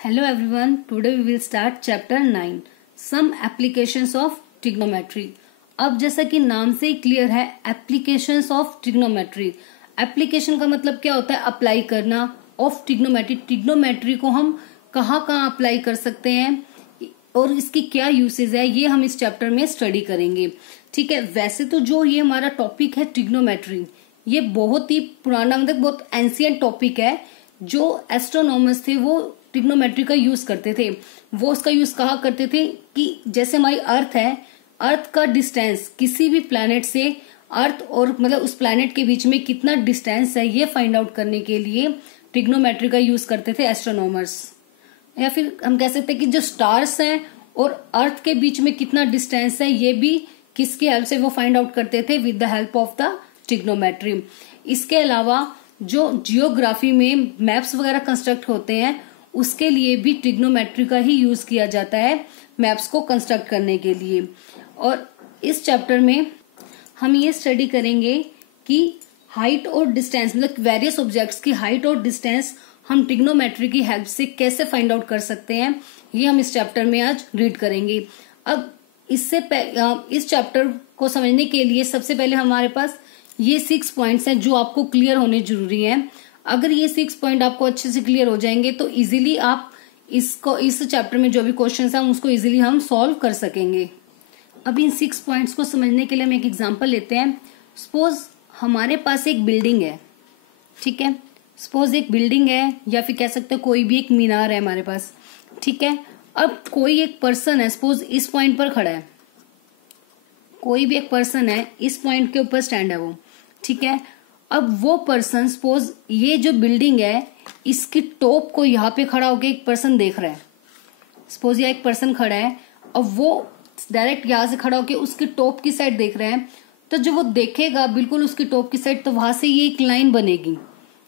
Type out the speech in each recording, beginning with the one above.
Hello everyone, today we will start chapter 9 Some applications of trigonometry। अब जैसा कि नाम से ही क्लियर है एप्लीकेशंस ऑफ ट्रिग्नोमेट्री। एप्लीकेशन का मतलब क्या होता है? अप्लाई करना। ऑफ ट्रिग्नोमेट्री, ट्रिग्नोमेट्री को हम कहाँ कहाँ अप्लाई कर सकते हैं और इसकी क्या यूसेज है, ये हम इस चैप्टर में स्टडी करेंगे। ठीक है, वैसे तो जो ये हमारा टॉपिक है ट्रिग्नोमेट्री, ये बहुत ही पुराना मतलब बहुत एंशियंट टॉपिक है। जो एस्ट्रोनॉमर्स थे वो ट्रिग्नोमेट्री का यूज करते थे। वो उसका यूज कहा करते थे कि जैसे हमारी अर्थ है, अर्थ का डिस्टेंस किसी भी प्लैनेट से अर्थ और मतलब उस प्लैनेट के बीच में कितना डिस्टेंस है, ये फाइंड आउट करने के लिए ट्रिग्नोमेट्री का यूज करते थे एस्ट्रोनॉमर्स। या फिर हम कह सकते हैं कि जो स्टार्स हैं और अर्थ के बीच में कितना डिस्टेंस है, ये भी किसकी हेल्प से वो फाइंड आउट करते थे? With the help of the trigonometry. इसके अलावा जो जियोग्राफी में मैप्स वगैरह कंस्ट्रक्ट होते हैं, उसके लिए भी ट्रिग्नोमेट्री का ही यूज किया जाता है मैप्स को कंस्ट्रक्ट करने के लिए। और इस चैप्टर में हम ये स्टडी करेंगे कि हाइट और डिस्टेंस मतलब वेरियस ऑब्जेक्ट्स की हाइट और डिस्टेंस हम ट्रिग्नोमेट्री की हेल्प से कैसे फाइंड आउट कर सकते हैं, ये हम इस चैप्टर में आज रीड करेंगे। अब इस चैप्टर को समझने के लिए सबसे पहले हमारे पास ये 6 पॉइंट्स हैं जो आपको क्लियर होने जरूरी हैं। अगर ये 6 पॉइंट आपको अच्छे से क्लियर हो जाएंगे तो इजीली आप इस चैप्टर में जो भी क्वेश्चंस हैं उसको इजीली हम सॉल्व कर सकेंगे। अब इन 6 पॉइंट्स को समझने के लिए हम एक एग्जांपल लेते हैं। सपोज हमारे पास एक बिल्डिंग है, ठीक है। सपोज एक बिल्डिंग है या फिर कह सकते हैं कोई भी एक मीनार है हमारे पास, ठीक है। अब कोई एक पर्सन है, सपोज इस पॉइंट पर खड़ा है, कोई भी एक पर्सन है इस पॉइंट के ऊपर स्टैंड है वो, ठीक है। अब वो पर्सन सपोज ये जो बिल्डिंग है इसकी टॉप को यहाँ पे खड़ा होकर एक पर्सन देख रहा है। सपोज यहाँ एक पर्सन खड़ा है, अब वो डायरेक्ट यहाँ से खड़ा होकर उसकी टॉप की साइड देख रहा है, तो जो वो देखेगा बिल्कुल उसकी टॉप की साइड, तो वहां से ये एक लाइन बनेगी,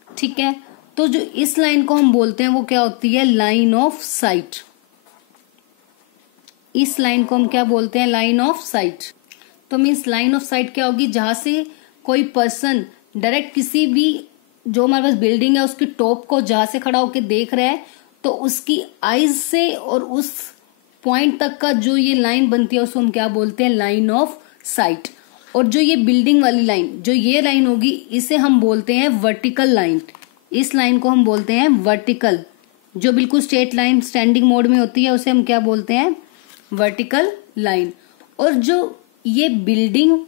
ठीक है। तो जो इस लाइन को हम बोलते हैं वो क्या होती है? Line of site. इस लाइन को हम क्या बोलते हैं? Line of site. तो मीन्स लाइन ऑफ साइट क्या होगी? जहां से कोई पर्सन डायरेक्ट किसी भी जो हमारे पास बिल्डिंग है उसकी टॉप को जहां से खड़ा होकर देख रहा है, तो उसकी आईज से और उस पॉइंट तक का जो ये लाइन बनती है उसको हम क्या बोलते हैं? Line of site. और जो ये बिल्डिंग वाली लाइन, जो ये लाइन होगी, इसे हम बोलते हैं वर्टिकल लाइन। इस लाइन को हम बोलते हैं वर्टिकल। जो बिल्कुल स्ट्रेट लाइन स्टैंडिंग मोड में होती है उसे हम क्या बोलते हैं? Vertical line. और जो ये बिल्डिंग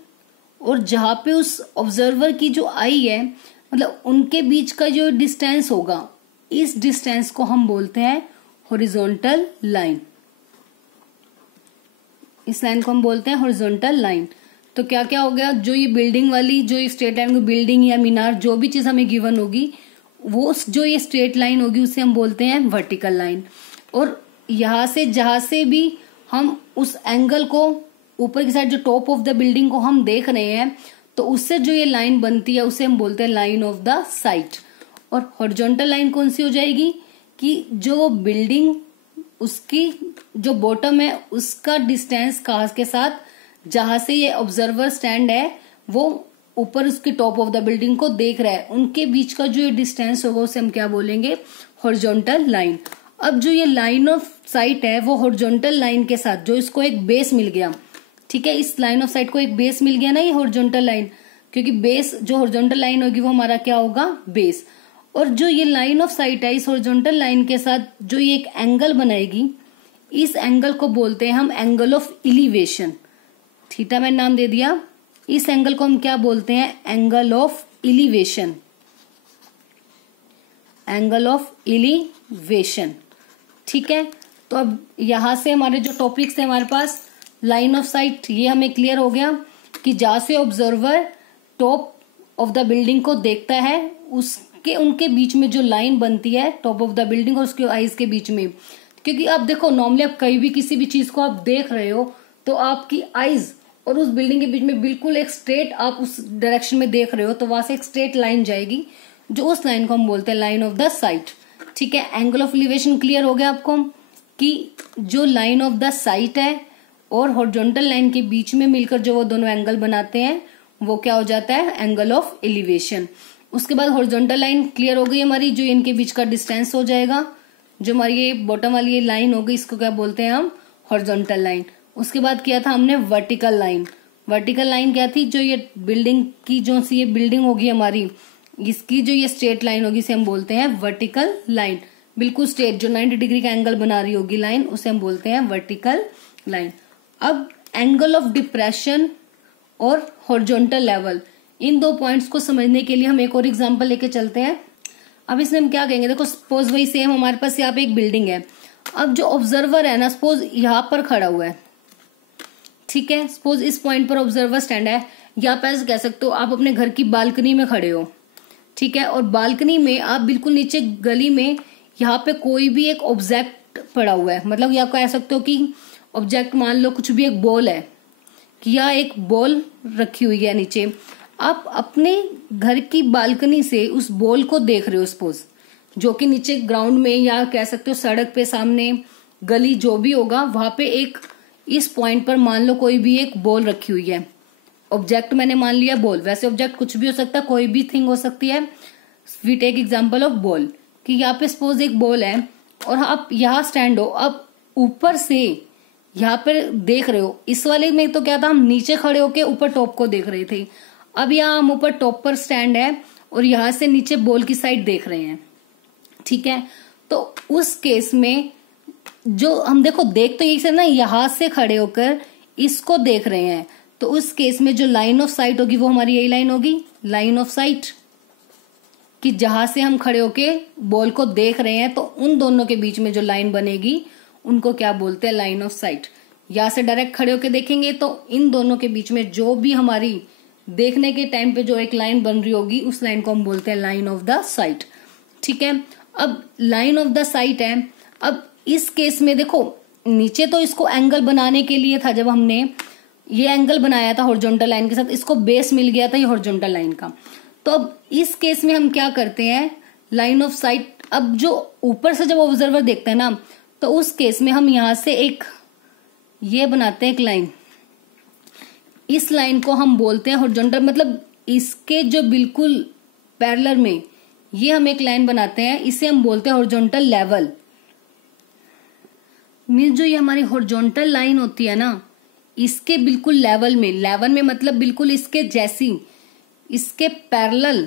और जहां पे उस ऑब्जर्वर की जो आई है, मतलब उनके बीच का जो डिस्टेंस होगा, इस डिस्टेंस को हम बोलते हैं हॉरिजॉन्टल लाइन। इस लाइन को हम बोलते हैं हॉरिजॉन्टल लाइन। तो क्या क्या हो गया? जो ये बिल्डिंग वाली, जो ये स्ट्रेट लाइन, बिल्डिंग या मीनार, जो भी चीज हमें गिवन होगी, वो जो ये स्ट्रेट लाइन होगी उसे हम बोलते हैं वर्टिकल लाइन। और यहां से जहां से भी हम उस एंगल को ऊपर की साइड जो टॉप ऑफ द बिल्डिंग को हम देख रहे हैं, तो उससे जो ये लाइन बनती है उसे हम बोलते हैं लाइन ऑफ द साइट। और हॉरिजॉन्टल लाइन कौन सी हो जाएगी? कि जो बिल्डिंग उसकी जो बॉटम है उसका डिस्टेंस कहाँ के साथ, जहां से ये ऑब्जर्वर स्टैंड है वो ऊपर उसकी टॉप ऑफ द बिल्डिंग को देख रहा है, उनके बीच का जो ये डिस्टेंस होगा उसे हम क्या बोलेंगे? Horizontal line. अब जो ये लाइन ऑफ साइट है वो हॉरिजॉन्टल लाइन के साथ जो इसको एक बेस मिल गया, ठीक है, इस लाइन ऑफ साइट को एक बेस मिल गया ना, ये हॉरिजॉन्टल लाइन, क्योंकि बेस जो हॉरिजॉन्टल लाइन होगी वो हमारा क्या होगा? बेस। और जो ये लाइन ऑफ साइट है इस हॉरिजॉन्टल लाइन के साथ जो ये एक एंगल बनाएगी, इस एंगल को बोलते हैं हम एंगल ऑफ इलिवेशन। थीटा मैंने नाम दे दिया। इस एंगल को हम क्या बोलते हैं? Angle of elevation. Angle of elevation, ठीक है। तो अब यहां से हमारे जो टॉपिक्स है हमारे पास लाइन ऑफ साइट, ये हमें क्लियर हो गया कि जहां से observer top of the building को देखता है उसके उनके बीच में जो लाइन बनती है टॉप ऑफ द बिल्डिंग और उसके आईज के बीच में। क्योंकि आप देखो नॉर्मली आप कहीं भी किसी भी चीज को आप देख रहे हो तो आपकी आईज और उस बिल्डिंग के बीच में बिल्कुल एक स्ट्रेट आप उस डायरेक्शन में देख रहे हो, तो वहां से एक स्ट्रेट लाइन जाएगी, जो उस लाइन को हम बोलते हैं लाइन ऑफ द साइट, ठीक है। एंगल ऑफ एलिवेशन क्लियर हो गया आपको कि जो लाइन ऑफ द साइट है और हॉरिजॉन्टल लाइन के बीच में मिलकर जो वो दोनों एंगल बनाते हैं वो क्या हो जाता है? Angle of elevation. उसके बाद हॉरिजॉन्टल लाइन क्लियर हो गई हमारी, जो इनके बीच का डिस्टेंस हो जाएगा, जो हमारी ये बॉटम वाली ये लाइन होगी इसको क्या बोलते हैं हम, हॉरिजॉन्टल लाइन। उसके बाद किया था हमने वर्टिकल लाइन। वर्टिकल लाइन क्या थी, जो ये बिल्डिंग की जो सी ये बिल्डिंग होगी हमारी, इसकी जो ये स्ट्रेट लाइन होगी इसे हम बोलते हैं वर्टिकल लाइन। बिल्कुल स्ट्रेट जो 90 डिग्री का एंगल बना रही होगी लाइन, उसे हम बोलते हैं वर्टिकल लाइन। अब एंगल ऑफ डिप्रेशन और हॉरिजॉन्टल लेवल, इन दो पॉइंट्स को समझने के लिए हम एक और एग्जांपल लेके चलते हैं। अब इसमें हम क्या कहेंगे, देखो सपोज वही सेम हमारे पास यहाँ पे एक बिल्डिंग है। अब जो ऑब्जर्वर है ना, सपोज यहाँ पर खड़ा हुआ है, ठीक है, सपोज इस पॉइंट पर ऑब्जर्वर स्टैंड है, या पे ऐसे कह सकते हो आप अपने घर की बालकनी में खड़े हो, ठीक है, और बालकनी में आप बिल्कुल नीचे गली में यहाँ पे कोई भी एक ऑब्जेक्ट पड़ा हुआ है, मतलब या कह सकते हो कि ऑब्जेक्ट मान लो कुछ भी एक बॉल है, कि यहाँ एक बॉल रखी हुई है नीचे, आप अपने घर की बालकनी से उस बॉल को देख रहे हो सपोज, जो कि नीचे ग्राउंड में या कह सकते हो सड़क पे सामने गली जो भी होगा वहां पे एक इस पॉइंट पर मान लो कोई भी एक बॉल रखी हुई है। ऑब्जेक्ट मैंने मान लिया बॉल, वैसे ऑब्जेक्ट कुछ भी हो सकता है, कोई भी थिंग हो सकती है। We take example of ball, कि यहाँ पे सपोज एक बॉल है और आप यहाँ स्टैंड हो, अब ऊपर से यहाँ पे देख रहे हो। इस वाले में तो क्या था, हम नीचे खड़े होके ऊपर टॉप को देख रहे थे, अब यहाँ हम ऊपर टॉप पर स्टैंड है और यहाँ से नीचे बॉल की साइड देख रहे हैं, ठीक है। तो उस केस में जो हम देखो देख तो यही से ना, यहां से खड़े होकर इसको देख रहे हैं, तो उस केस में जो लाइन ऑफ साइट होगी वो हमारी यही लाइन होगी, लाइन ऑफ साइट, कि जहां से हम खड़े होके बॉल को देख रहे हैं, तो उन दोनों के बीच में जो लाइन बनेगी उनको क्या बोलते हैं, लाइन ऑफ साइट। यहां से डायरेक्ट खड़े होके देखेंगे तो इन दोनों के बीच में जो भी हमारी देखने के टाइम पे जो एक लाइन बन रही होगी उस लाइन को हम बोलते हैं लाइन ऑफ द साइट, ठीक है। अब लाइन ऑफ द साइट है, अब इस केस में देखो नीचे तो इसको एंगल बनाने के लिए था, जब हमने ये एंगल बनाया था हॉरिजॉन्टल लाइन के साथ, इसको बेस मिल गया था ये हॉरिजॉन्टल लाइन का। तो अब इस केस में हम क्या करते हैं, लाइन ऑफ साइट, अब जो ऊपर से जब ऑब्जर्वर देखते हैं ना, तो उस केस में हम यहां से एक ये बनाते हैं एक लाइन, इस लाइन को हम बोलते हैं हॉरिजॉन्टल, मतलब इसके जो बिल्कुल पैरेलल में ये हम एक लाइन बनाते हैं, इसे हम बोलते हैं हॉरिजॉन्टल लेवल। मीन्स जो ये हमारी हॉरिजॉन्टल लाइन होती है ना, इसके बिल्कुल लेवल में मतलब बिल्कुल इसके जैसी, इसके पैरेलल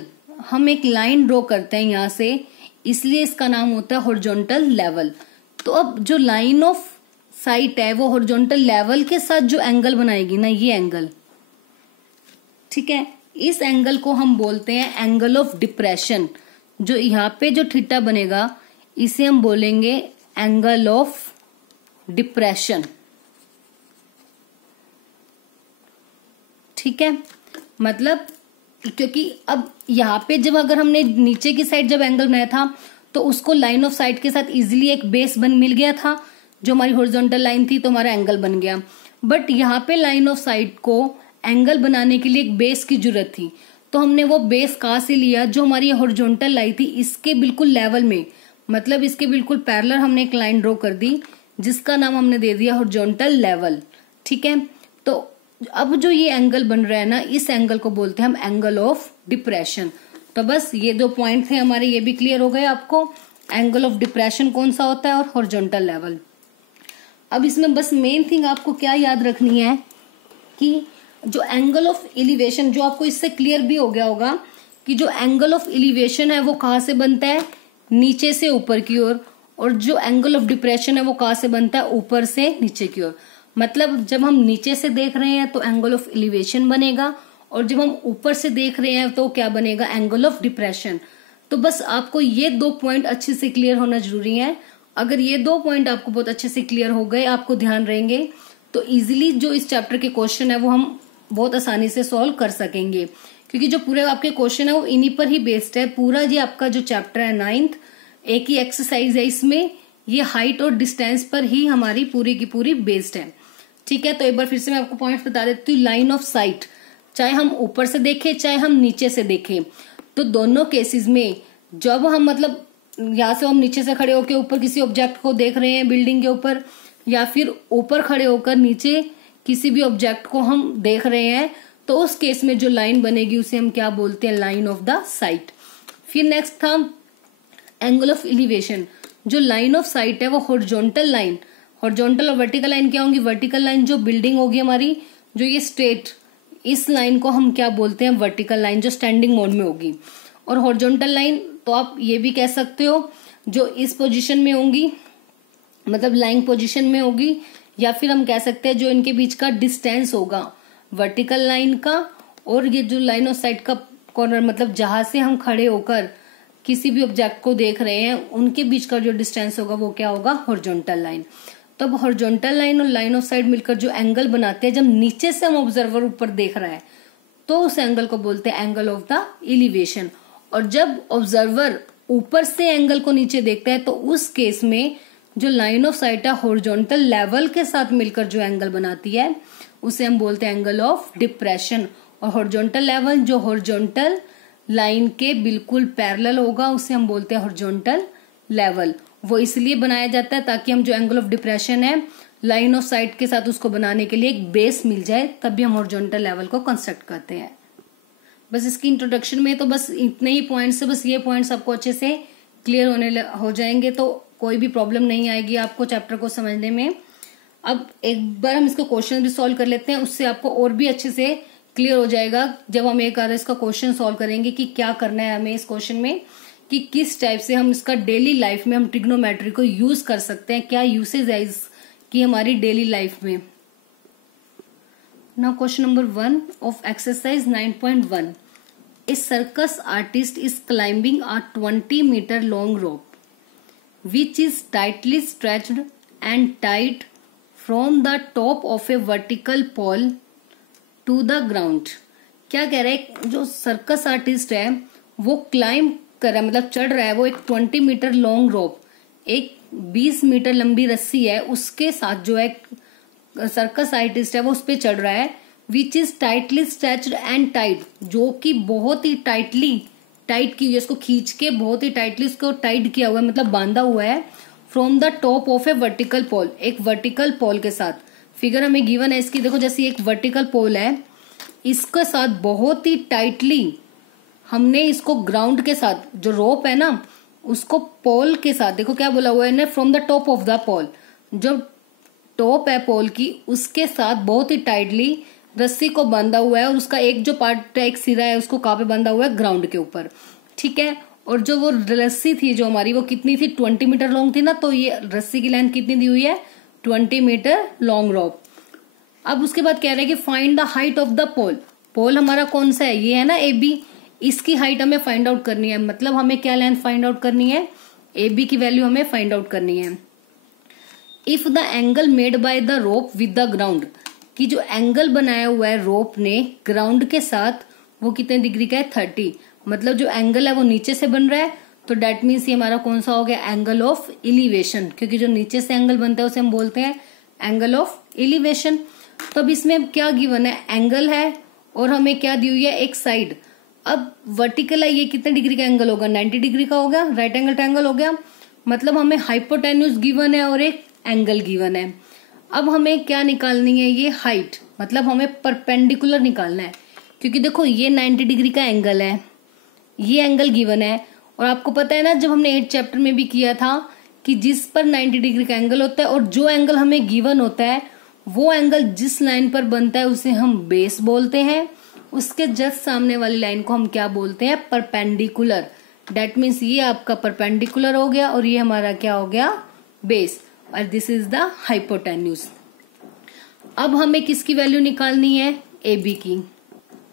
हम एक लाइन ड्रॉ करते हैं यहां से, इसलिए इसका नाम होता है हॉरिजॉन्टल लेवल। तो अब जो लाइन ऑफ साइट है वो हॉरिजॉन्टल लेवल के साथ जो एंगल बनाएगी ना, ये एंगल, ठीक है, इस एंगल को हम बोलते हैं एंगल ऑफ डिप्रेशन। जो यहाँ पे जो थीटा बनेगा इसे हम बोलेंगे एंगल ऑफ डिप्रेशन, ठीक है। मतलब क्योंकि अब यहाँ पे जब अगर हमने नीचे की साइड जब एंगल बनाया था तो उसको लाइन ऑफ साइट के साथ इजीली एक बेस मिल गया था, जो हमारी हॉरिजॉन्टल लाइन थी, तो हमारा एंगल बन गया। बट यहाँ पे लाइन ऑफ साइट को एंगल बनाने के लिए एक बेस की जरूरत थी, तो हमने वो बेस कहाँ से लिया, जो हमारी हॉरिजॉन्टल लाइन थी इसके बिल्कुल लेवल में, मतलब इसके बिल्कुल पैरेलल हमने एक लाइन ड्रॉ कर दी जिसका नाम हमने दे दिया हॉरिजॉन्टल लेवल, ठीक है। तो अब जो ये एंगल बन रहा है ना, इस एंगल को बोलते हैं हम एंगल ऑफ डिप्रेशन। तो बस ये दो पॉइंट थे हमारे, ये भी क्लियर हो गए आपको, एंगल ऑफ डिप्रेशन कौन सा होता है और हॉरिजॉन्टल लेवल। अब इसमें बस मेन थिंग आपको क्या याद रखनी है कि जो एंगल ऑफ एलिवेशन, जो आपको इससे क्लियर भी हो गया होगा कि जो एंगल ऑफ एलिवेशन है वो कहाँ से बनता है, नीचे से ऊपर की ओर, और जो एंगल ऑफ डिप्रेशन है वो कहाँ से बनता है, ऊपर से नीचे की ओर। मतलब जब हम नीचे से देख रहे हैं तो एंगल ऑफ एलिवेशन बनेगा, और जब हम ऊपर से देख रहे हैं तो क्या बनेगा, एंगल ऑफ डिप्रेशन। तो बस आपको ये दो पॉइंट अच्छे से क्लियर होना जरूरी है। अगर ये दो पॉइंट आपको बहुत अच्छे से क्लियर हो गए, आपको ध्यान रहेंगे, तो इजीली जो इस चैप्टर के क्वेश्चन है वो हम बहुत आसानी से सॉल्व कर सकेंगे, क्योंकि जो पूरे आपके क्वेश्चन है वो इन्हीं पर ही बेस्ड है। पूरा ये आपका जो चैप्टर है 9th, एक ही एक्सरसाइज है इसमें, ये हाइट और डिस्टेंस पर ही हमारी पूरी की पूरी बेस्ड है, ठीक है। तो एक बार फिर से मैं आपको पॉइंट्स बता देती हूँ। लाइन ऑफ साइट, चाहे हम ऊपर से देखें चाहे हम नीचे से देखें, तो दोनों केसेस में जब हम मतलब यहाँ से हम नीचे से खड़े होकर ऊपर किसी ऑब्जेक्ट को देख रहे हैं बिल्डिंग के ऊपर, या फिर ऊपर खड़े होकर नीचे किसी भी ऑब्जेक्ट को हम देख रहे हैं, तो उस केस में जो लाइन बनेगी उसे हम क्या बोलते हैं, लाइन ऑफ द साइट। फिर नेक्स्ट था एंगल ऑफ एलिवेशन। जो लाइन ऑफ साइट है वो हॉरिजॉन्टल लाइन, हॉरिजॉन्टल और वर्टिकल लाइन क्या होंगी, वर्टिकल लाइन जो बिल्डिंग होगी हमारी, जो ये स्ट्रेट, इस लाइन को हम क्या बोलते हैं, वर्टिकल लाइन, जो स्टैंडिंग मोड में होगी। और हॉरिजॉन्टल लाइन तो आप ये भी कह सकते हो जो इस पोजीशन में होंगी, मतलब लाइन पोजीशन में होगी, या फिर हम कह सकते हैं जो इनके बीच का डिस्टेंस होगा वर्टिकल लाइन का और ये जो लाइन ऑफ साइट का कॉर्नर, मतलब जहां से हम खड़े होकर किसी भी ऑब्जेक्ट को देख रहे हैं उनके बीच का जो डिस्टेंस होगा वो क्या होगा, हॉरिजॉन्टल लाइन। तब हॉरिजॉन्टल लाइन और लाइन ऑफ साइट मिलकर जो एंगल बनाते हैं, जब नीचे से हम ऑब्जर्वर ऊपर देख रहा है तो उस एंगल को बोलते हैं एंगल ऑफ द एलिवेशन। और जब ऑब्जर्वर ऊपर से एंगल को नीचे देखता है तो उस केस में जो लाइन ऑफ साइट है हॉरिजॉन्टल लेवल के साथ मिलकर जो एंगल बनाती है उसे हम बोलते हैं एंगल ऑफ डिप्रेशन। और हॉरिजॉन्टल लेवल जो हॉरिजॉन्टल लाइन के बिल्कुल पैरेलल होगा उसे हम बोलते हैं हॉरिजॉन्टल लेवल। वो इसलिए बनाया जाता है ताकि हम जो एंगल ऑफ डिप्रेशन है लाइन ऑफ साइट के साथ उसको बनाने के लिए एक बेस मिल जाए, तब भी हम हॉरिजॉन्टल लेवल को कंस्ट्रक्ट करते हैं। बस इसकी इंट्रोडक्शन में तो बस इतने ही पॉइंट्स है, बस ये पॉइंट्स आपको अच्छे से क्लियर हो जाएंगे तो कोई भी प्रॉब्लम नहीं आएगी आपको चैप्टर को समझने में। अब एक बार हम इसको क्वेश्चन भी सॉल्व कर लेते हैं, उससे आपको और भी अच्छे से क्लियर हो जाएगा जब हम एक बार इसका क्वेश्चन सॉल्व करेंगे कि क्या करना है हमें इस क्वेश्चन में, कि किस टाइप से हम इसका डेली लाइफ में हम ट्रिग्नोमेट्री को यूज कर सकते हैं, क्या यूसेज है इसकी हमारी डेली लाइफ में। Now question number 1 of exercise 9.1, a circus artist is climbing a 20 metre long rope which is tightly stretched and tied from the top of a vertical pole to the ground। क्या कह रहा है, जो circus artist है वो climb कर रहा है, मतलब चढ़ रहा है, वो एक 20 मीटर लॉन्ग रोप, एक 20 मीटर लंबी रस्सी है, उसके साथ जो है सर्कस आर्टिस्ट है वो उस पे चढ़ रहा है। Which is tightly stretched and tight, जो कि बहुत ही टाइटली टाइट की हुई है, इसको खींच के बहुत ही टाइटली उसको टाइट किया हुआ है, मतलब बांधा हुआ है। From the top of a vertical pole, एक वर्टिकल पोल के साथ। फिगर हमें गिवन है इसकी, देखो जैसे एक वर्टिकल पोल है, इसके साथ बहुत ही टाइटली हमने इसको ग्राउंड के साथ, जो रोप है ना उसको पोल के साथ, देखो क्या बोला हुआ है, from the top of the pole, जो टॉप है पोल की उसके साथ बहुत ही टाइटली रस्सी को बांधा हुआ है, और उसका एक जो पार्ट है, एक सिरा है, उसको कहाँ पे बांधा हुआ है, ग्राउंड के ऊपर, ठीक है। और जो वो रस्सी थी जो हमारी, वो कितनी थी, 20 मीटर लॉन्ग थी ना, तो ये रस्सी की लेंथ कितनी दी हुई है, 20 मीटर लॉन्ग रोप। अब उसके बाद कह रहे हैं कि find the height of the pole. Pole हमारा कौन सा है, ये है ना AB, इसकी हाइट हमें फाइंड आउट करनी है, मतलब हमें क्या लेंथ फाइंड आउट करनी है, AB की वैल्यू हमें फाइंड आउट करनी है। If the angle made by the rope with the ground, कि जो एंगल बनाया हुआ है रोप ने ग्राउंड के साथ वो कितने डिग्री का है, 30, मतलब जो एंगल है वो नीचे से बन रहा है, तो डेट मीन्स ये हमारा कौन सा हो गया, एंगल ऑफ एलिवेशन, क्योंकि जो नीचे से एंगल बनता है उसे हम बोलते हैं एंगल ऑफ एलिवेशन। तो अब इसमें क्या गिवन है, एंगल है और हमें क्या दी हुई है, एक साइड। अब वर्टिकल है, ये कितने डिग्री का एंगल होगा, 90 डिग्री का हो गया, राइट एंगल ट्रायंगल हो गया, मतलब हमें हाइपोटेन्यूज गिवन है और एक एंगल गिवन है। अब हमें क्या निकालनी है, ये हाइट, मतलब हमें परपेंडिकुलर निकालना है, क्योंकि देखो ये 90 डिग्री का एंगल है, ये एंगल गिवन है, और आपको पता है ना जब हमने 8th चैप्टर में भी किया था कि जिस पर 90 डिग्री का एंगल होता है और जो एंगल हमें गिवन होता है वो एंगल जिस लाइन पर बनता है उसे हम बेस बोलते हैं, उसके जस्ट सामने वाली लाइन को हम क्या बोलते हैं, परपेंडिकुलर। डेट मीन्स ये आपका परपेंडिकुलर हो गया और ये हमारा क्या हो गया, बेस, और दिस इज द हाइपोटेन्यूज। अब हमें किसकी वैल्यू निकालनी है, AB की।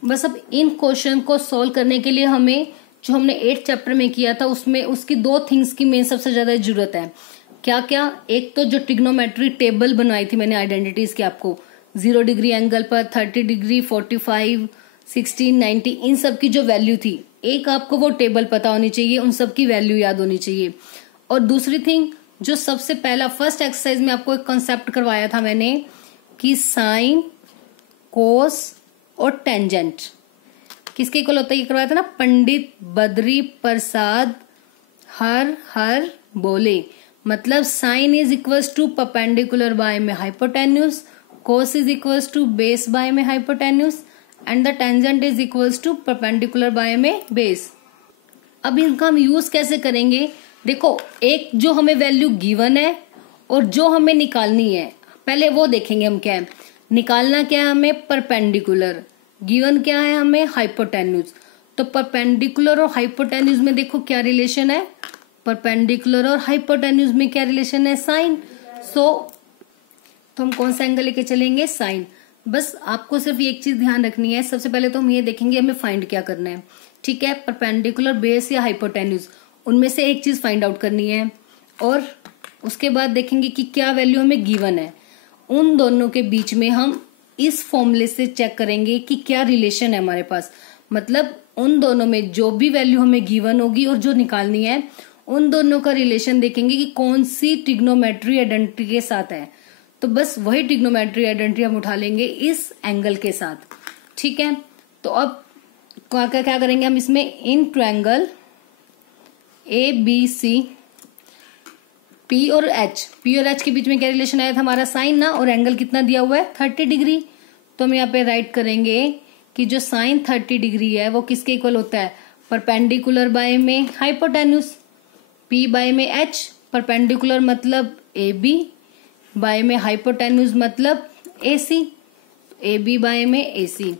बस अब इन क्वेश्चन को सॉल्व करने के लिए हमें जो हमने 8th चैप्टर में किया था उसमें उसकी 2 थिंग्स की मेन सबसे ज्यादा जरूरत है। क्या क्या, एक तो जो ट्रिग्नोमेट्री टेबल बनवाई थी मैंने आइडेंटिटीज की आपको, 0 डिग्री एंगल पर 30 डिग्री 45 16 90 इन सब की जो वैल्यू थी, एक आपको वो टेबल पता होनी चाहिए, उन सब की वैल्यू याद होनी चाहिए। और दूसरी थिंग, जो सबसे पहला फर्स्ट एक्सरसाइज में आपको एक कॉन्सेप्ट करवाया था मैंने कि साइन, कोस और टेंजेंट किसके इक्वल होता है, ये करवाया था ना, पंडित बद्री प्रसाद हर बोले, मतलब sine is equals to perpendicular by में hypotenuse, cos is equals to base by में hypotenuse, and the tangent is equals to perpendicular by में बेस। अब इनका हम यूज कैसे करेंगे, देखो एक जो हमें वैल्यू गिवन है और जो हमें निकालनी है, पहले वो देखेंगे हम क्या है। निकालना क्या है हमें, परपेंडिकुलर। गिवन क्या है हमें, हाइपोटेन्यूज। तो परपेंडिकुलर और हाइपोटेन्यूज में देखो क्या रिलेशन है, परपेंडिकुलर और हाइपोटेन्यूज में क्या रिलेशन है, साइन। तो हम कौन सा एंगल लेके चलेंगे, साइन। बस आपको सिर्फ एक चीज ध्यान रखनी है, सबसे पहले तो हम ये देखेंगे हमें फाइंड क्या करना है। ठीक है, परपेंडिकुलर, बेस या हाइपोटेन्यूज, उनमें से एक चीज फाइंड आउट करनी है और उसके बाद देखेंगे कि क्या वैल्यू हमें गिवन है। उन दोनों के बीच में हम इस फॉर्मूले से चेक करेंगे कि क्या रिलेशन है हमारे पास। मतलब उन दोनों में जो भी वैल्यू हमें गिवन होगी और जो निकालनी है, उन दोनों का रिलेशन देखेंगे कि कौन सी ट्रिग्नोमेट्री आइडेंटिटी के साथ है। तो बस वही ट्रिग्नोमेट्री आइडेंटिटी हम उठा लेंगे इस एंगल के साथ। ठीक है, तो अब क्या करेंगे हम इसमें, इन ट्रायंगल ABC, P और H के बीच में क्या रिलेशन आया था हमारा, साइन ना, और एंगल कितना दिया हुआ है, 30 डिग्री। तो हम यहाँ पे राइट करेंगे कि जो साइन 30 डिग्री है वो किसके इक्वल होता है, परपेंडिकुलर बाय में हाइपोटेन्यूज, P बाय में H, परपेंडिकुलर मतलब AB, बाय में हाइपोटेन्यूज मतलब AC, AB बाय में AC।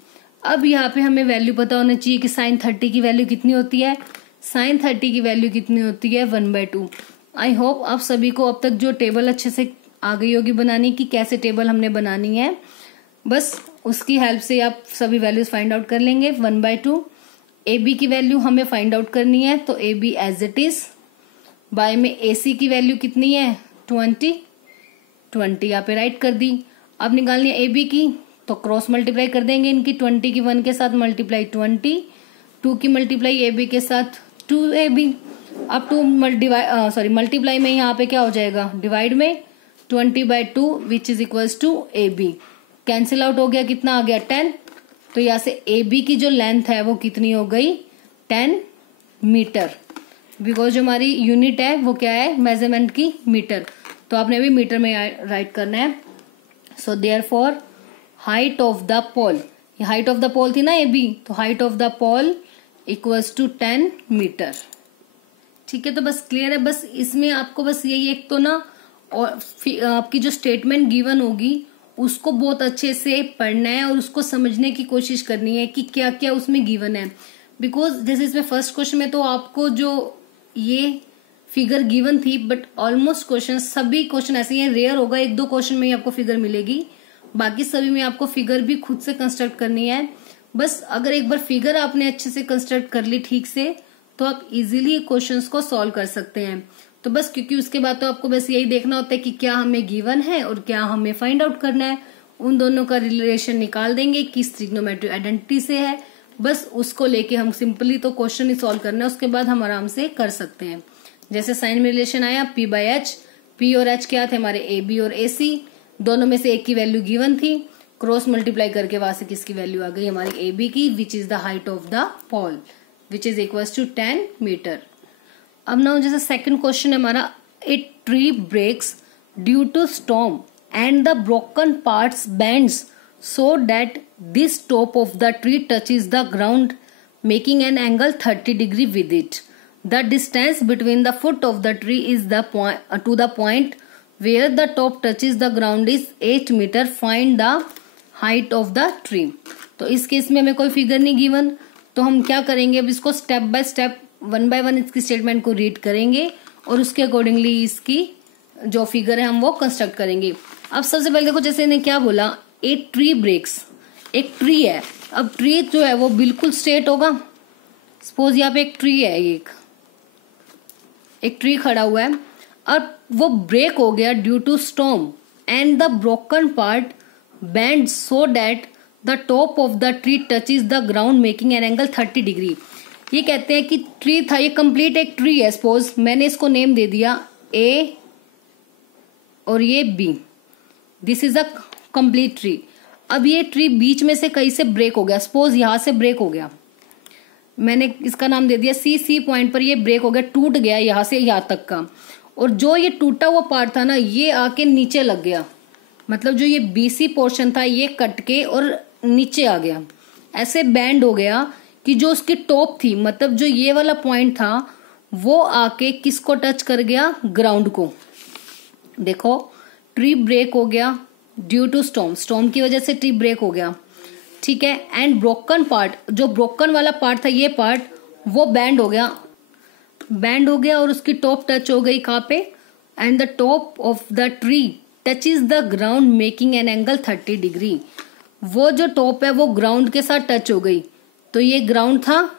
अब यहाँ पे हमें वैल्यू पता होना चाहिए कि साइन 30 की वैल्यू कितनी होती है, साइन 30 की वैल्यू कितनी होती है, 1/2। आई होप आप सभी को अब तक जो टेबल अच्छे से आ गई होगी बनानी कि कैसे टेबल हमने बनानी है। बस उसकी हेल्प से आप सभी वैल्यूज फाइंड आउट कर लेंगे। 1/2 AB की वैल्यू हमें फाइंड आउट करनी है, तो AB as it is, by में AC की वैल्यू कितनी है, 20 यहाँ पे राइट कर दी। अब निकालनी है AB की, तो क्रॉस मल्टीप्लाई कर देंगे इनकी, 20 की 1 के साथ मल्टीप्लाई 20, 2 की मल्टीप्लाई AB के साथ 2AB। अब मल्टीप्लाई में यहाँ पे क्या हो जाएगा, डिवाइड में 20/2 which is equals to AB। Cancel out हो गया, कितना आ गया, 10। तो यहाँ से AB की जो लेंथ है वो कितनी हो गई, 10 मीटर, बिकॉज जो हमारी यूनिट है वो क्या है, मेजरमेंट की मीटर। तो आपने भी मीटर में राइट करना है। So therefore height of the pole, ये हाइट ऑफ द पोल थी ना AB, तो height of the pole equals to 10 metre. ठीक है, तो बस क्लियर है। बस इसमें आपको बस यही एक तो ना, और आपकी जो स्टेटमेंट गिवन होगी उसको बहुत अच्छे से पढ़ना है और उसको समझने की कोशिश करनी है कि क्या क्या उसमें गिवन है। बिकॉज जैसे इसमें फर्स्ट क्वेश्चन में तो आपको जो ये फिगर गिवन थी, बट ऑलमोस्ट क्वेश्चन, सभी क्वेश्चन ऐसे ही, रेयर होगा 1-2 क्वेश्चन में ही आपको फिगर मिलेगी, बाकी सभी में आपको फिगर भी खुद से कंस्ट्रक्ट करनी है। बस अगर एक बार फिगर आपने अच्छे से कंस्ट्रक्ट कर ली ठीक से, तो आप इजीली क्वेश्चंस को सॉल्व कर सकते हैं। तो बस क्योंकि उसके बाद तो आपको बस यही देखना होता है कि क्या हमें गिवन है और क्या हमें फाइंड आउट करना है। उन दोनों का रिलेशन निकाल देंगे किस ट्रिग्नोमेट्रिक आइडेंटिटी से है, बस उसको लेके हम सिंपली तो क्वेश्चन ही सॉल्व करना है, उसके बाद हम आराम से कर सकते हैं। जैसे साइन में रिलेशन आया P/H, P और H क्या थे हमारे, AB और AC, दोनों में से एक की वैल्यू गिवन थी, क्रॉस मल्टीप्लाई करके वहां से किसकी वैल्यू आ गई, हमारी AB की, which is the height of the pole which is equals to 10 metre. अब नाउ जैसे सेकंड क्वेश्चन है हमारा, a tree breaks due to storm and the broken parts bends so that this top of the tree touches the ground making an angle 30 degree with it. The distance between the foot of the tree is the to the point where the top touches the ground is 8 metre. Find the height of the tree. तो इस case में हमें कोई figure नहीं given, तो हम क्या करेंगे, अब इसको स्टेप बाय स्टेप 1 by 1 इसकी स्टेटमेंट को रीड करेंगे और उसके अकॉर्डिंगली इसकी जो फिगर है हम वो कंस्ट्रक्ट करेंगे। अब सबसे पहले देखो, जैसे इन्हें क्या बोला, ए ट्री ब्रेक्स, एक ट्री है। अब ट्री जो है वो बिल्कुल स्ट्रेट होगा। सपोज यहाँ पे एक ट्री है, एक ट्री खड़ा हुआ है, और वो ब्रेक हो गया due to storm and the broken part bend so that the top of the tree touches the ground making an angle 30 degree. ये कहते हैं कि ट्री था, ये कंप्लीट एक ट्री है। सपोज मैंने इसको नेम दे दिया A और ये B, this is a complete tree. अब ये ट्री बीच में से कहीं से ब्रेक हो गया, सपोज यहां से ब्रेक हो गया, मैंने इसका नाम दे दिया C पॉइंट पर ये ब्रेक हो गया, टूट गया यहां से यहां तक का, और जो ये टूटा हुआ पार्ट था ना, ये आके नीचे लग गया, मतलब जो ये BC पोर्शन था ये कट के और नीचे आ गया, ऐसे बैंड हो गया कि जो उसकी टॉप थी, मतलब जो ये वाला पॉइंट था वो आके किसको टच कर गया, ग्राउंड को। देखो ट्री ब्रेक हो गया ड्यू टू स्टॉर्म, स्टॉर्म की वजह से ट्री ब्रेक हो गया, ठीक है। एंड ब्रोकन पार्ट, जो ब्रोकन वाला पार्ट था ये पार्ट, वो बैंड हो गया, बैंड हो गया और उसकी टॉप टच हो गई कहाँ पे, and the top of the tree touches the ground making an angle 30 degree. वो जो टॉप है वो ग्राउंड के साथ टच हो गई, तो ये ग्राउंड था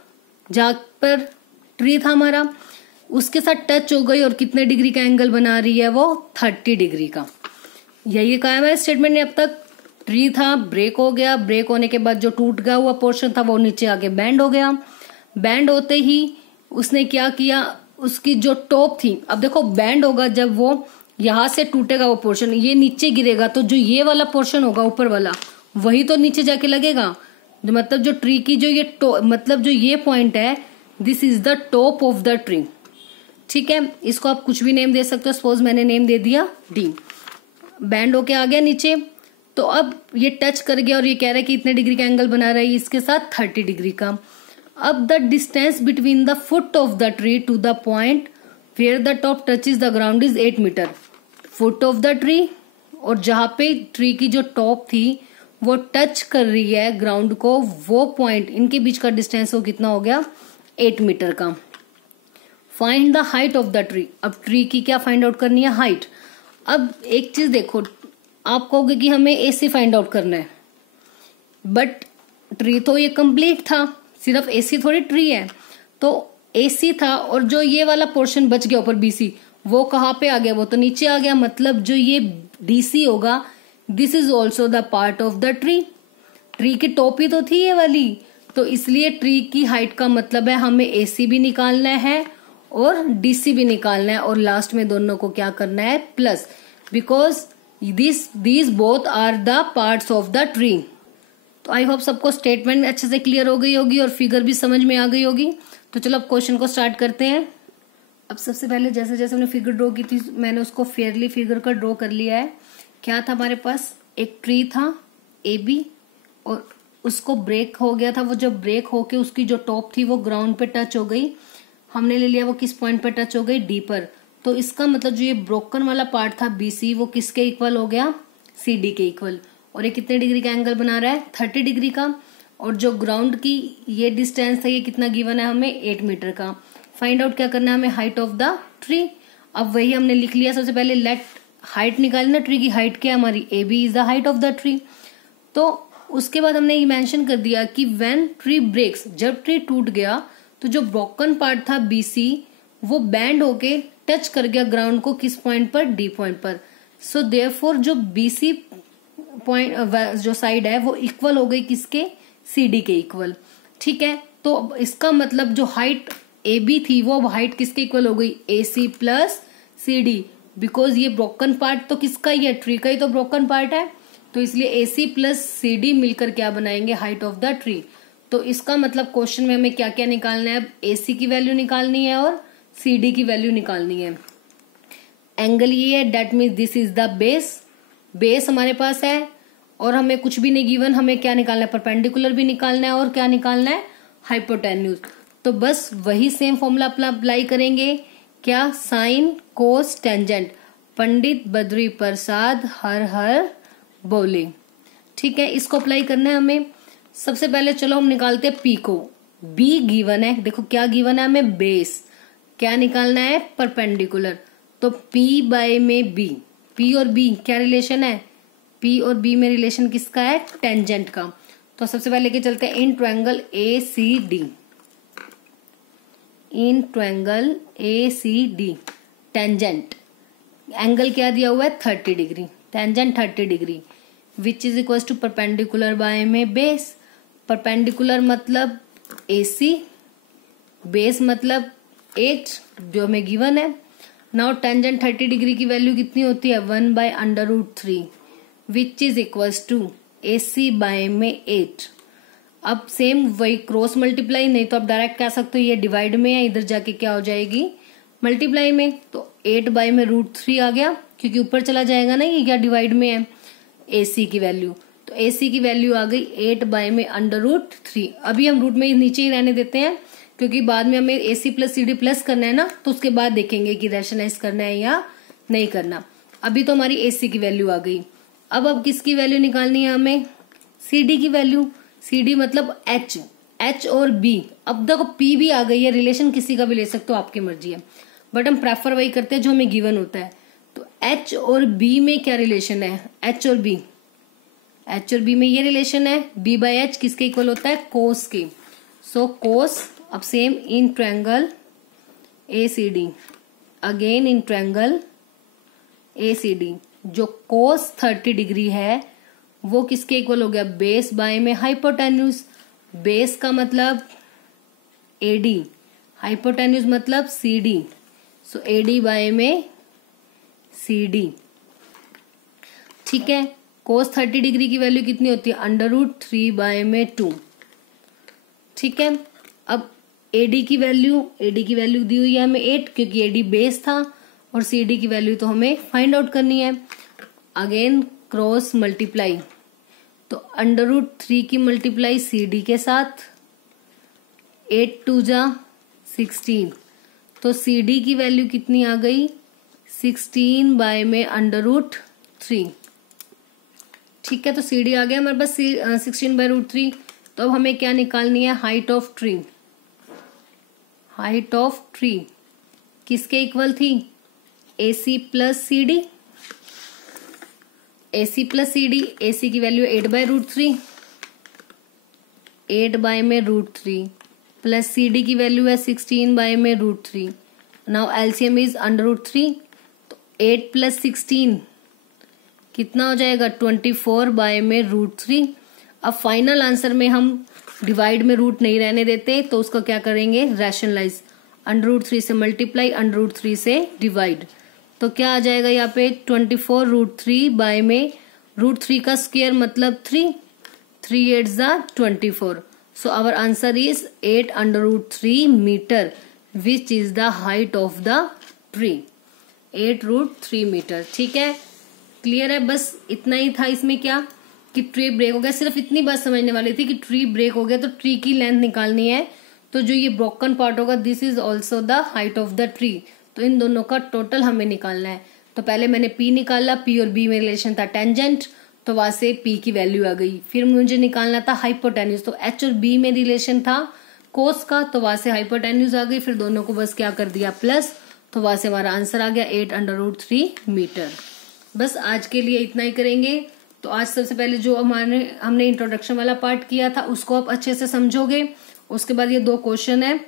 जहां पर ट्री था हमारा, उसके साथ टच हो गई और कितने डिग्री का एंगल बना रही है, वो 30 डिग्री का। यही कहा है मेरे स्टेटमेंट ने अब तक। ट्री था, ब्रेक हो गया, ब्रेक होने के बाद जो टूट गया हुआ पोर्शन था वो नीचे आके बैंड हो गया, बैंड होते ही उसने क्या किया, उसकी जो टॉप थी, अब देखो बैंड होगा जब वो यहां से टूटेगा वो पोर्शन, ये नीचे गिरेगा, तो जो ये वाला पोर्शन होगा ऊपर वाला वही तो नीचे जाके लगेगा। जो मतलब जो ट्री की जो ये मतलब जो ये पॉइंट है, this is the top of the tree, ठीक है। इसको आप कुछ भी नेम दे सकते हो, सपोज मैंने नेम दे दिया डी। बैंड होके आ गया नीचे, तो अब ये टच कर गया और ये कह रहा है कि इतने डिग्री का एंगल बना रहा है इसके साथ 30 डिग्री का। अब the distance between the foot of the tree to the point where the top touches the ground is 8 metre. Foot of the tree और जहां पे ट्री की जो टॉप थी वो टच कर रही है ग्राउंड को, वो पॉइंट, इनके बीच का डिस्टेंस वो कितना हो गया, 8 मीटर का। Find the height of the tree, अब ट्री की क्या फाइंड आउट करनी है, हाइट। अब एक चीज देखो, आप कहोगे कि हमें एसी फाइंड आउट करना है, बट ट्री तो ये कंप्लीट था, सिर्फ एसी थोड़ी ट्री है, तो एसी था और जो ये वाला पोर्शन बच गया ऊपर बीसी, वो कहाँ पे आ गया, वो तो नीचे आ गया। मतलब जो ये डीसी होगा, this is also the part of the tree. Tree की टॉप ही तो थी ये वाली, तो इसलिए ट्री की हाइट का मतलब है हमें एसी भी निकालना है और डीसी भी निकालना है, और लास्ट में दोनों को क्या करना है, plus, because these both are the parts of the tree। तो आई होप सबको स्टेटमेंट अच्छे से क्लियर हो गई होगी और फिगर भी समझ में आ गई होगी। तो चलो अब क्वेश्चन को स्टार्ट करते हैं। अब सबसे पहले जैसे जैसे हमने फिगर ड्रॉ की थी, मैंने उसको फेयरली फिगर का ड्रॉ कर लिया है। क्या था हमारे पास, एक ट्री था ए बी, और उसको ब्रेक हो गया था, वो जब ब्रेक होके उसकी जो टॉप थी वो ग्राउंड पे टच हो गई, हमने ले लिया वो किस पॉइंट पे टच हो गई, डी पर। तो इसका मतलब जो ये ब्रोकन वाला पार्ट था बीसी, वो किसके इक्वल हो गया, सीडी के इक्वल। और ये कितने डिग्री का एंगल बना रहा है, 30 डिग्री का। और जो ग्राउंड की ये डिस्टेंस है, ये कितना गिवन है हमें, 8 मीटर का। फाइंड आउट क्या करना है हमें, हाइट ऑफ द ट्री। अब वही हमने लिख लिया, सबसे पहले लेट हाइट निकाली ना, ट्री की हाइट क्या है हमारी, A B is the height of the tree. तो उसके बाद हमने ये मेंशन कर दिया कि व्हेन ट्री ब्रेक्स, जब ट्री टूट गया तो जो ब्रोकन पार्ट था बीसी, वो बैंड होके टच कर गया ग्राउंड को, किस पॉइंट पर, डी पॉइंट पर। सो देयरफॉर जो बीसी पॉइंट जो साइड है वो इक्वल हो गई किसके, सीडी के इक्वल, ठीक है। तो इसका मतलब जो हाइट ए बी थी वो हाइट किसके इक्वल हो गई, A C plus C D, because ये ब्रोकन पार्ट तो किसका ही है, ट्री का ही तो ब्रोकन पार्ट है, तो इसलिए ए सी प्लस सी डी मिलकर क्या बनाएंगे, हाइट ऑफ द ट्री। तो इसका मतलब क्वेश्चन में हमें क्या क्या निकालना है, ए सी की वैल्यू निकालनी है और सी डी की वैल्यू निकालनी है। एंगल ये है, that means this is the base, base हमारे पास है, और हमें कुछ भी नहीं गिवन, हमें क्या निकालना है, परपेंडिकुलर भी निकालना है और क्या निकालना है, हाइपोटेन्यूज। तो बस वही सेम फॉर्मूला अपना अप्लाई करेंगे, क्या, sine cos tangent, Pandit Badri Prasad हर हर बोले, ठीक है। इसको अप्लाई करना है हमें। सबसे पहले चलो हम निकालते हैं पी को, बी गिवन है, देखो क्या गिवन है हमें, बेस, क्या निकालना है, परपेंडिकुलर। तो पी बाय में बी, पी और बी क्या रिलेशन है, पी और बी में रिलेशन किसका है, टेंजेंट का। तो सबसे पहले लेके चलते हैं in triangle A C D, in triangle A C D tangent, angle क्या दिया हुआ है, 30 degree, tangent 30 degree, which is equal to perpendicular by में बेस। परपेंडिकुलर मतलब AC, बेस मतलब 8 जो हमें गिवन है। नाउ टेंजेंट 30 डिग्री की वैल्यू कितनी होती है, 1/√3 which is equals to AC by में 8। अब सेम वही क्रॉस मल्टीप्लाई, नहीं तो आप डायरेक्ट कह सकते हो ये डिवाइड में है, इधर जाके क्या हो जाएगी, मल्टीप्लाई में। तो 8/√3 आ गया, क्योंकि ऊपर चला जाएगा ना, ये क्या डिवाइड में है, AC की वैल्यू। तो AC की वैल्यू आ गई 8/√3। अभी हम रूट में नीचे ही रहने देते हैं, क्योंकि बाद में हमें AC प्लस CD प्लस करना है ना, तो उसके बाद देखेंगे कि रैशनलाइज करना है या नहीं करना। अभी तो हमारी AC की वैल्यू आ गई। अब किसकी वैल्यू निकालनी है हमें? CD की वैल्यू। CD मतलब H और B। अब देखो P भी आ गई है, रिलेशन किसी का भी ले सकते हो, आपकी मर्जी है, बट हम प्रेफर वही करते हैं जो हमें गिवन होता है। तो H और B में क्या रिलेशन है? H और B में ये रिलेशन है, B बाय H किसके इक्वल होता है? कोस के। सो कोस, अब same in triangle ACD, again in triangle ACD, जो कोस 30 डिग्री है वो किसके इक्वल हो गया? बेस बाय में हाइपोटेन्यूज। बेस का मतलब AD, हाइपोटेन्यूज मतलब CD। सो AD बाय में CD। ठीक है, कोस 30 डिग्री की वैल्यू कितनी होती है? √3 बाय में 2। ठीक है, अब AD की वैल्यू दी हुई है हमें 8, क्योंकि AD बेस था, और CD की वैल्यू तो हमें फाइंड आउट करनी है। अगेन क्रॉस मल्टीप्लाई, तो √3 की मल्टीप्लाई CD के साथ, 8 2 जा 16, तो CD की वैल्यू कितनी आ गई? 16 बाय में √3। ठीक है, तो CD आ गया हमारे पास 16 बाय √3। तो अब हमें क्या निकालनी है? Height of tree. Height of tree किसके इक्वल थी? AC plus CD। AC plus CD, AC की वैल्यू 8 बाय √3, 8 बाय में √3, प्लस CD की वैल्यू है 16 बाय में √3। नाउ LCM इज √3, तो 8 प्लस 16 कितना हो जाएगा? 24 बाय में √3। अब फाइनल आंसर में हम डिवाइड में रूट नहीं रहने देते, तो उसको क्या करेंगे? रैशनलाइज। √3 से मल्टीप्लाई, √3 से डिवाइड, तो क्या आ जाएगा यहाँ पे? 24 √3 बाय में √3 का स्क्वायर मतलब 3, 3 8 जा 24। So our answer is 8 √3 metre, which is the height of the tree. 8 √3 metre. ठीक है, क्लियर है? बस इतना ही था इसमें, क्या कि ट्री ब्रेक हो गया। सिर्फ इतनी बात समझने वाली थी कि ट्री ब्रेक हो गया तो ट्री की लेंथ निकालनी है। तो जो ये ब्रोकन पार्ट होगा, this is also the height of the tree. तो इन दोनों का टोटल हमें निकालना है। तो पहले मैंने P निकाला, P और B में रिलेशन था टेंजेंट, तो वहां से P की वैल्यू आ गई। फिर मुझे निकालना था हाइपोटेन्यूज, तो H और B में रिलेशन था कोस का, तो वहां से हाइपोटेन्यूज आ गई। फिर दोनों को बस क्या कर दिया? प्लस, तो वहां से हमारा आंसर आ गया 8 √3 मीटर। बस आज के लिए इतना ही करेंगे। तो आज सबसे पहले जो हमने इंट्रोडक्शन वाला पार्ट किया था उसको आप अच्छे से समझोगे। उसके बाद ये 2 क्वेश्चन है,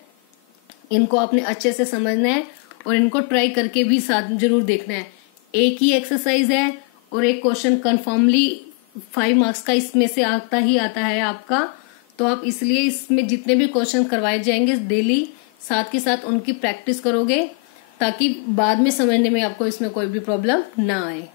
इनको आपने अच्छे से समझना है और इनको ट्राई करके भी साथ जरूर देखना है। एक ही एक्सरसाइज है और एक क्वेश्चन कन्फर्मली 5 मार्क्स का इसमें से आता है आपका। तो आप इसलिए इसमें जितने भी क्वेश्चन करवाए जाएंगे डेली, साथ के साथ उनकी प्रैक्टिस करोगे, ताकि बाद में समझने में आपको इसमें कोई भी प्रॉब्लम ना आए।